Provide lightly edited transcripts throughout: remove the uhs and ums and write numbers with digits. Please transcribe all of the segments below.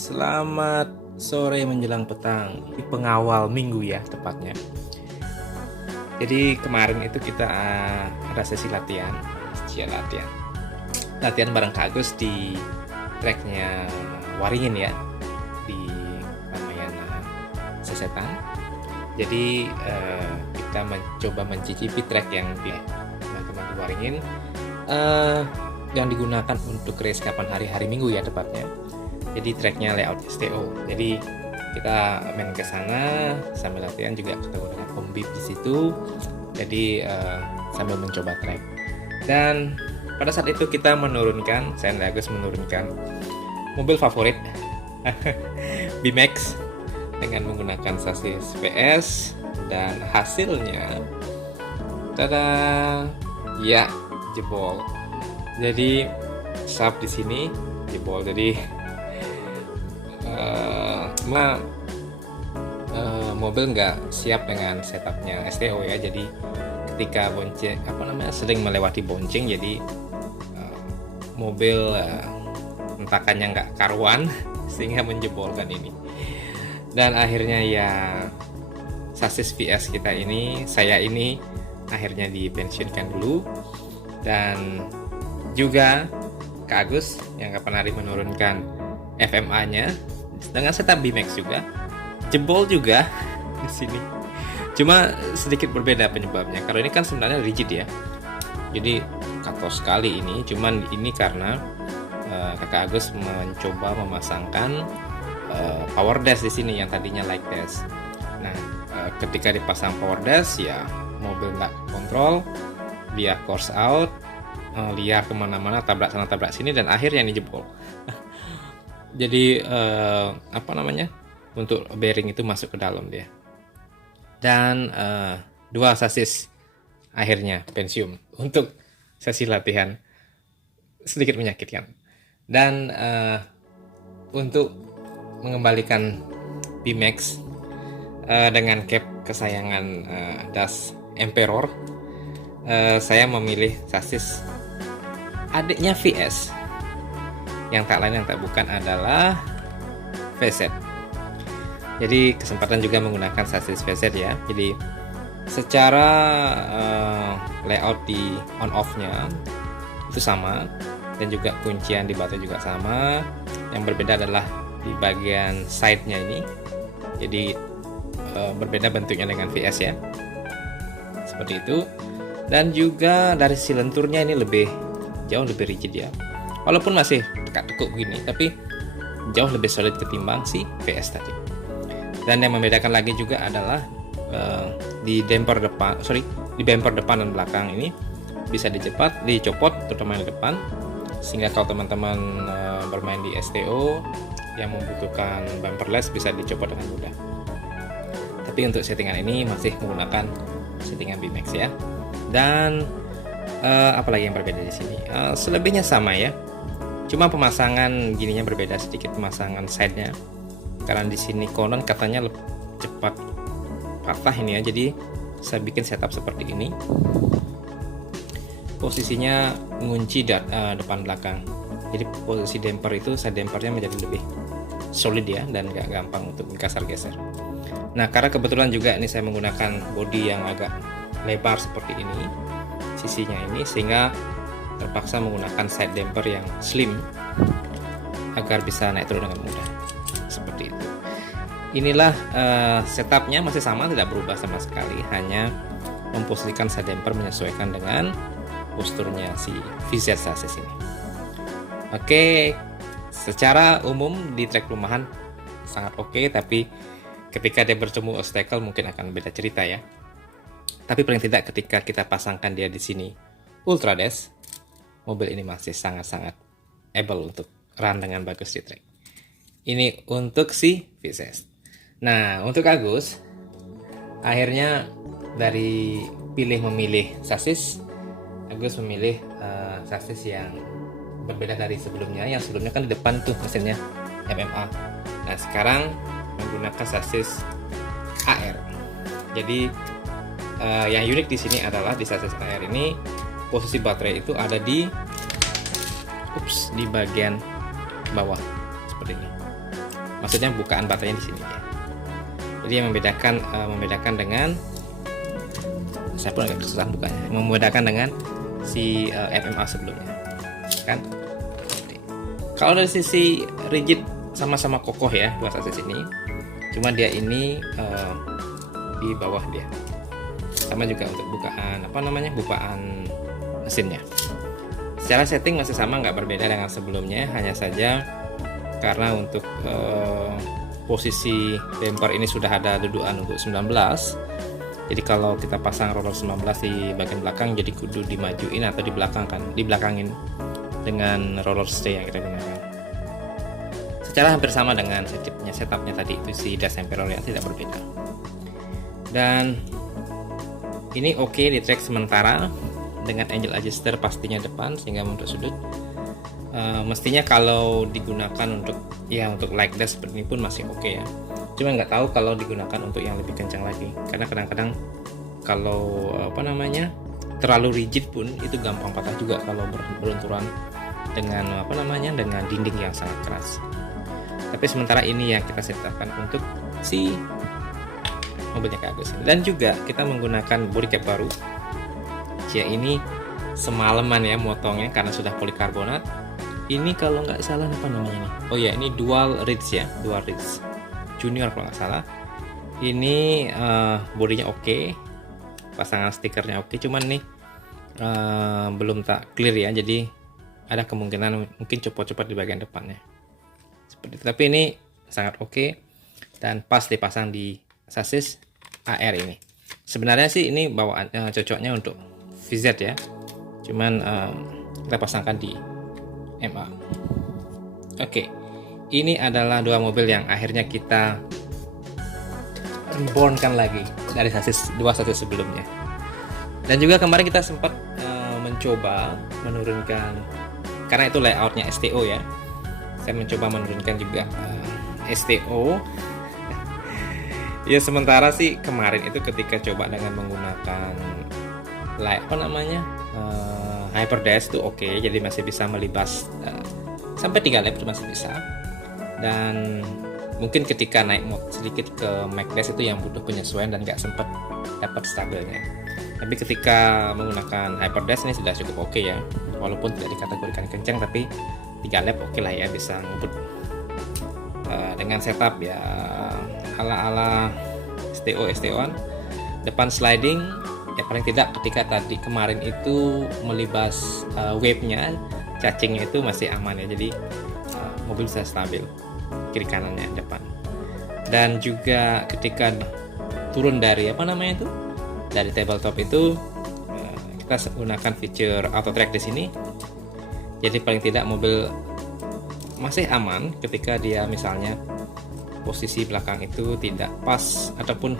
Selamat sore menjelang petang, di pengawal minggu ya tepatnya. Jadi kemarin itu kita ada sesi latihan, latihan bareng Kak Agus di tracknya Waringin ya, di Ramayana Sesetan. Jadi kita mencoba mencicipi track yang di teman-teman di Waringin yang digunakan untuk race kapan hari Minggu ya tepatnya. Jadi tracknya layout STO. Jadi kita main ke sana sambil latihan, juga ketemu dengan pembip di situ. Jadi sambil mencoba track. Dan pada saat itu kita menurunkan, saya dan Agus menurunkan mobil favorit BMX dengan menggunakan sasis VS, dan hasilnya tada, ya jebol. Jadi sub di sini jebol. Jadi mobil nggak siap dengan setupnya STO ya. Jadi ketika bonceng sering melewati bonceng, jadi mobil hentakannya nggak karuan sehingga menjebolkan ini. Dan akhirnya ya sasis VS kita ini, saya ini akhirnya dipensiunkan dulu. Dan juga Kak Agus yang kapan hari menurunkan FMA-nya dengan setup BMX juga jebol juga di sini. Cuma sedikit berbeda penyebabnya. Kalau ini kan sebenarnya rigid ya. Jadi katos sekali ini. Cuman ini karena Kakak Agus mencoba memasangkan power dash di sini yang tadinya light dash. Nah, ketika dipasang power dash ya mobil nggak kontrol, dia course out, liar kemana-mana, tabrak sana tabrak sini, dan akhirnya ini jebol. Jadi untuk bearing itu masuk ke dalam dia. Dan dua sasis akhirnya pensiun untuk sesi latihan, sedikit menyakitkan. Dan untuk mengembalikan BMX dengan cap kesayangan Das Emperor, saya memilih sasis adiknya VS, yang tak lain yang tak bukan adalah VZ. Jadi kesempatan juga menggunakan sasis VZ ya. Jadi secara layout di on off-nya itu sama, dan juga kuncian di batu juga sama. Yang berbeda adalah di bagian side-nya ini. Jadi berbeda bentuknya dengan VS ya. Seperti itu. Dan juga dari silenturnya ini jauh lebih rigid ya. Walaupun masih tekuk begini, tapi jauh lebih solid ketimbang si VS tadi. Dan yang membedakan lagi juga adalah di bumper depan dan belakang ini bisa dicopot terutama di depan, sehingga kalau teman-teman bermain di STO yang membutuhkan bumperless bisa dicopot dengan mudah. Tapi untuk settingan ini masih menggunakan settingan BMX ya. Dan apalagi yang berbeda di sini, selebihnya sama ya. Cuma pemasangan gininya berbeda sedikit, pemasangan side-nya. Karena di sini konon katanya cepat patah ini ya. Jadi saya bikin setup seperti ini. Posisinya ngunci depan belakang. Jadi posisi damper itu, side dampernya menjadi lebih solid ya, dan gak gampang untuk geser. Nah, karena kebetulan juga ini saya menggunakan body yang agak lebar seperti ini, sisinya ini, sehingga terpaksa menggunakan side damper yang slim agar bisa naik turun dengan mudah. Seperti itu. Inilah setupnya masih sama, tidak berubah sama sekali, hanya memposisikan side damper menyesuaikan dengan posturnya si VZ sasis ini. Oke, secara umum di track rumahan sangat oke, tapi ketika dia bertemu obstacle mungkin akan beda cerita ya. Tapi paling tidak ketika kita pasangkan dia di sini Ultra Dash, mobil ini masih sangat-sangat able untuk run dengan bagus di track. Ini untuk si VZ. Nah, untuk Agus, akhirnya dari memilih sasis, Agus memilih sasis yang berbeda dari sebelumnya. Yang sebelumnya kan di depan tuh mesinnya MMA. Nah, sekarang menggunakan sasis AR. Jadi yang unik di sini adalah di sasis AR ini posisi baterai itu ada di bagian bawah seperti ini. maksudnya bukaan baterainya di sini ya. Jadi yang membedakan dengan, saya pun agak kesusahan bukanya, membedakan dengan si FMA sebelumnya kan. Kalau dari sisi rigid sama-sama kokoh ya dua sasis ini, cuma dia ini di bawah dia. Sama juga untuk bukaan bukaan mesinnya. Secara setting masih sama, nggak berbeda dengan sebelumnya, hanya saja karena untuk posisi bumper ini sudah ada dudukan untuk 19. Jadi kalau kita pasang roller 19 di bagian belakang, jadi kudu dimajuin atau dibelakangin dengan roller stay yang kita gunakan. Secara hampir sama dengan setupnya tadi itu, si dash emperor-nya tidak berbeda. Dan ini oke di track sementara dengan angle adjuster pastinya depan sehingga membentuk sudut. Mestinya kalau digunakan untuk like dash seperti ini pun masih oke ya. Cuma nggak tahu kalau digunakan untuk yang lebih kencang lagi, karena kadang-kadang kalau terlalu rigid pun itu gampang patah juga kalau berbenturan dengan dengan dinding yang sangat keras. Tapi sementara ini yang kita setupkan untuk si mobilnya Kak Agus. Dan juga kita menggunakan body cap baru. Ya ini semalaman ya motongnya karena sudah polikarbonat. Ini kalau nggak salah apa namanya nih? Oh ya, ini dual ridge ya, dual ridge junior kalau nggak salah. Ini bodinya oke, pasangan stikernya oke, cuman nih belum tak clear ya, jadi ada kemungkinan mungkin copot-copot di bagian depannya seperti itu. Tapi ini sangat oke dan pas dipasang di sasis AR ini. Sebenarnya sih ini bawaan cocoknya untuk VZ ya, cuman kita pasangkan di MA. Oke, ini adalah dua mobil yang akhirnya kita rebornkan lagi dari dua sasis sebelumnya. Dan juga kemarin kita sempat mencoba menurunkan, karena itu layoutnya STO ya, saya mencoba menurunkan juga STO. Ya sementara sih kemarin itu ketika coba dengan menggunakan Hyperdash itu oke, jadi masih bisa melibas sampai 3 lap itu masih bisa. Dan mungkin ketika naik sedikit ke Macdash itu yang butuh penyesuaian dan nggak sempat dapat stabilnya. Tapi ketika menggunakan Hyperdash ini sudah cukup oke ya, walaupun tidak dikategorikan kencang, tapi 3 lap oke lah ya, bisa ngebut dengan setup ya ala STO-an, depan sliding ya, paling tidak ketika tadi kemarin itu melibas wave-nya, cacingnya itu masih aman ya, jadi mobil bisa stabil kiri kanannya depan. Dan juga ketika turun dari dari tabletop itu kita gunakan fitur auto track di sini, jadi paling tidak mobil masih aman ketika dia misalnya posisi belakang itu tidak pas ataupun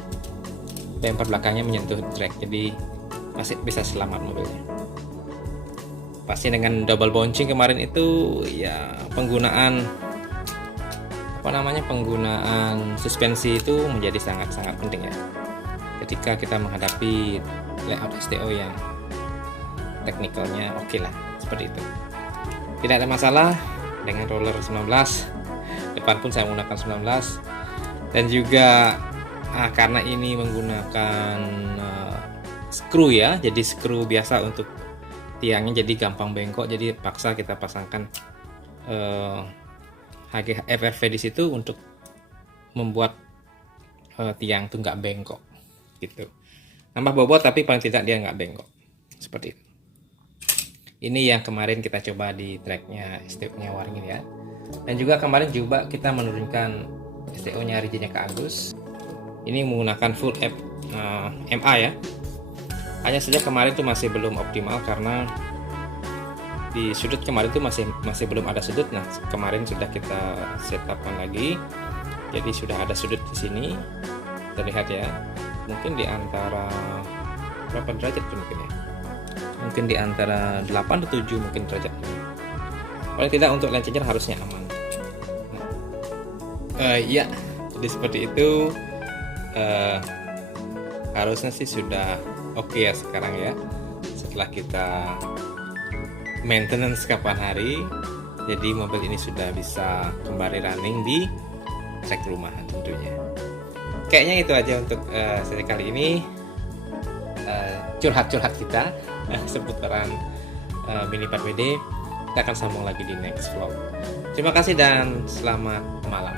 bumper belakangnya menyentuh track, jadi masih bisa selamat mobilnya. Pasti dengan double bouncing kemarin itu ya, penggunaan suspensi itu menjadi sangat-sangat penting ya ketika kita menghadapi layout STO yang teknikalnya oke lah, seperti itu. Tidak ada masalah dengan roller 19, depan pun saya menggunakan 19. Dan juga karena ini menggunakan screw ya, jadi screw biasa untuk tiangnya, jadi gampang bengkok, jadi paksa kita pasangkan FRV di situ untuk membuat tiang itu nggak bengkok gitu. Nambah bobot tapi paling tidak dia nggak bengkok, seperti itu. Ini yang kemarin kita coba di tracknya STO-nya Waringin ya. Dan juga kemarin kita menurunkan STO-nya rigidnya ke Agus. Ini menggunakan full MA ya. Hanya saja kemarin itu masih belum optimal karena di sudut kemarin itu masih belum ada sudut. Nah, kemarin sudah kita setupkan lagi. Jadi sudah ada sudut di sini. Terlihat ya. Mungkin di antara berapa derajat itu mungkin ya? Mungkin di antara 8 atau 7 mungkin derajat ini. Paling tidak untuk line changer harusnya aman. Ya, jadi seperti itu. Harusnya sih sudah oke ya sekarang ya, setelah kita maintenance kapan hari. Jadi mobil ini sudah bisa kembali running di praktek rumahan tentunya. Kayaknya itu aja untuk sesi kali ini, curhat-curhat kita seputaran Mini 4WD. Kita akan sambung lagi di next vlog. Terima kasih dan selamat malam.